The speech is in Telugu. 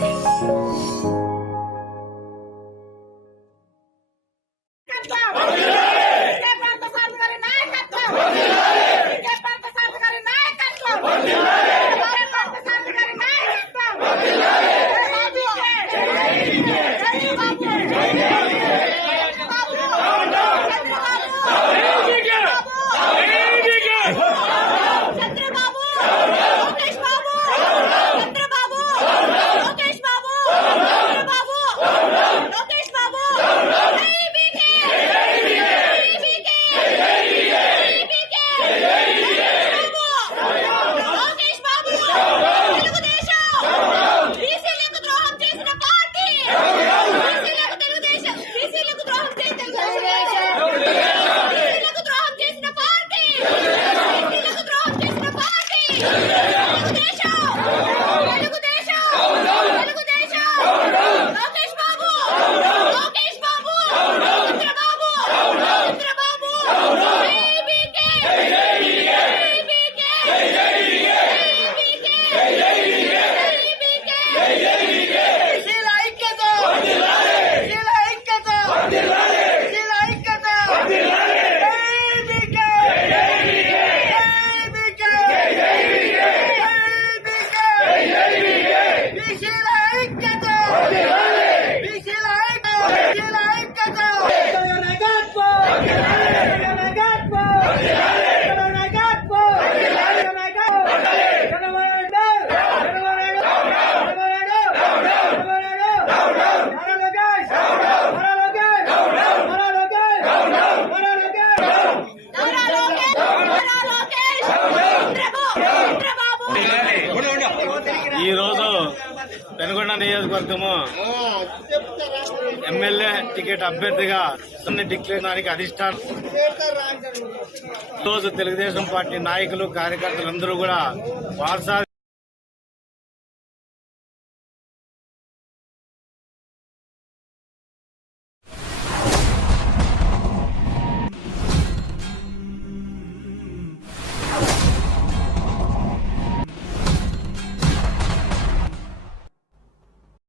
嗯 Amen. ఈ రోజు పెనుగొండ నియోజకవర్గము ఎమ్మెల్యే టికెట్ అభ్యర్థిగా సున్ని డిక్లేనానికి అధిష్టానం రోజు తెలుగుదేశం పార్టీ నాయకులు కార్యకర్తలందరూ కూడా వారసారి